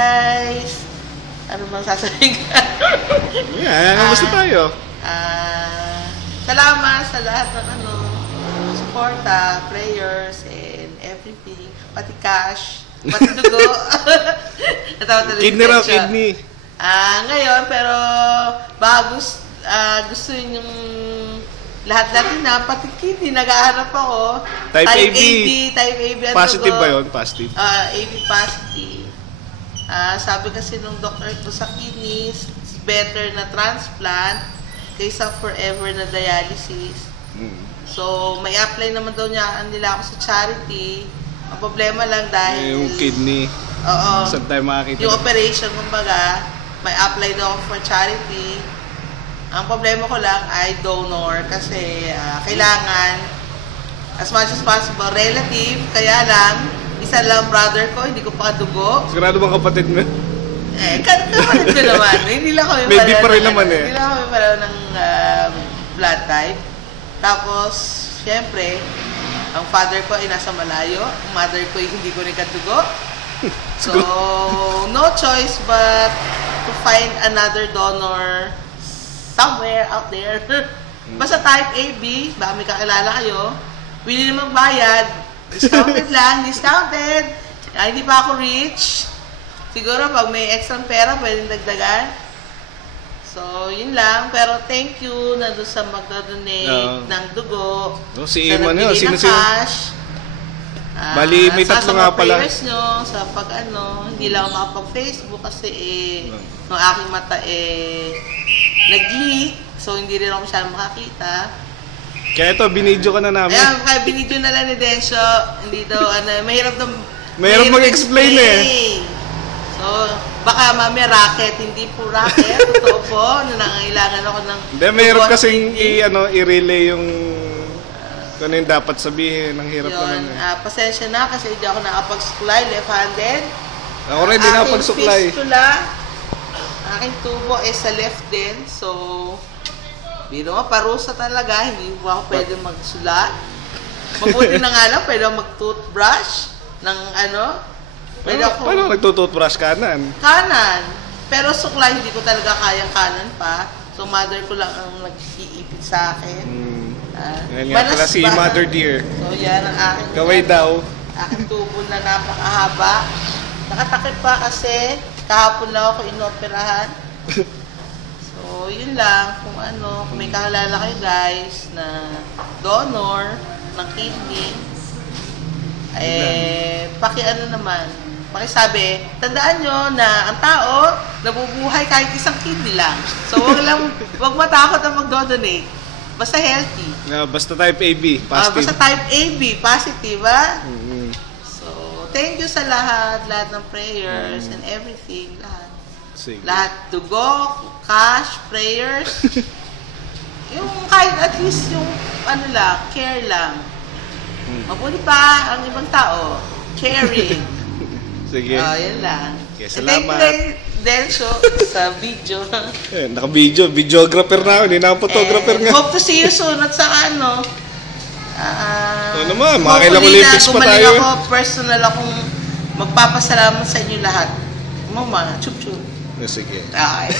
Guys, ano bang sasabihin ka? Kamusta tayo? Salamat sa lahat ng suporta, prayers, and everything. Pati cash, pati dugo. Kidney raw, kidney. Ngayon, pero baka gusto yung lahat-lahat na, pati kidney, nag-ahanap ako. Type AB. Type AB. Positive ba yun? Positive? AB positive. Sabi kasi nung doctor ko sa kidney, it's better na transplant kaysa forever na dialysis. So, may apply naman daw nila ako sa charity. Ang problema lang dahil yung kidney. Oo. Saan tayo makakita? Yung operation, kumbaga, may apply daw ako for charity. Ang problema ko lang ay donor kasi kailangan as much as possible relative, kaya lang isa lang brother ko, hindi ko pa kadugo. Sigurado bang kapatid mo? Kapatid ko naman. Hindi lang kami maybe pa rin naman eh. Hindi lang kami pareho ng blood type. Tapos, syempre, ang father ko ay nasa malayo. Ang mother ko ay hindi ko rin kadugo. So, no choice but to find another donor somewhere out there. Basta type AB, baka may kakilala kayo. Willing na magbayad. Discounted lang, discounted. Hindi pa ako rich. Siguro pag may extra pera, pwedeng dagdagan. So, yun lang. Pero thank you na doon sa magdodonate ng dugo. Si Iman yun. Sino? Cash. Bali, may tatlo nga pala. Nyo, sa hindi lang ako makapag-Facebook kasi ng aking mata nag-leak. So, hindi rin ako masyadong makakita. Kaya ito, binidyo ka na namin. Kaya binidyo na lang ni Densyo. Hindi daw, mahirap mag-explain eh. So, baka mamaya racket, hindi po racket. Totoo po, nangangailangan ako ng... Hindi, mahirap kasing i-relay yung ano yung dapat sabihin. Ang hirap naman eh. Pasensya na kasi hindi ako nakapag-suklay, left-handed. Ako rin, hindi nakapag-suklay. Aking tubo sa left din. So, biro nga, parusa talaga. Hindi mo ako pwede magsulat. Mabuti na nga lang, pwede ako mag-toothbrush ng Pwede ako... Paano nagtutoothbrush kanan? Kanan. Pero suklay, hindi ko talaga kayang kanan pa. So, mother ko lang ang nag-iipit sa akin. Yan nga pala si Mother Dear. So, yan ang aking... Kaway daw. Aking tubo na napakahaba. Nakatakip pa kasi kahapon lang ako inoperahan. So, yun lang. Kung may kakilala kayo guys na donor ng kidney, pakisabi, tandaan nyo na ang tao nabubuhay kahit isang kidney lang. So, wag matakot na magdodonate. Basta healthy. Basta type AB, positive. Basta type AB, positive, So, thank you sa lahat ng prayers and everything, lahat. Sige. Lahat, dugo, cash, prayers. Yung kahit at least yung care lang. Mabuti pa ang ibang tao. Caring. Sige. Yan lang. Okay, salamat. Thank you Densyo sa video. Naka-video. Videographer na ako. Hindi na photographer nga. Hope to see you soon at saka naman, makakailang Olympics pa tayo. Ako, personal akong magpapasalamat sa inyo lahat. Mama, chup-chup. Sige. Bye.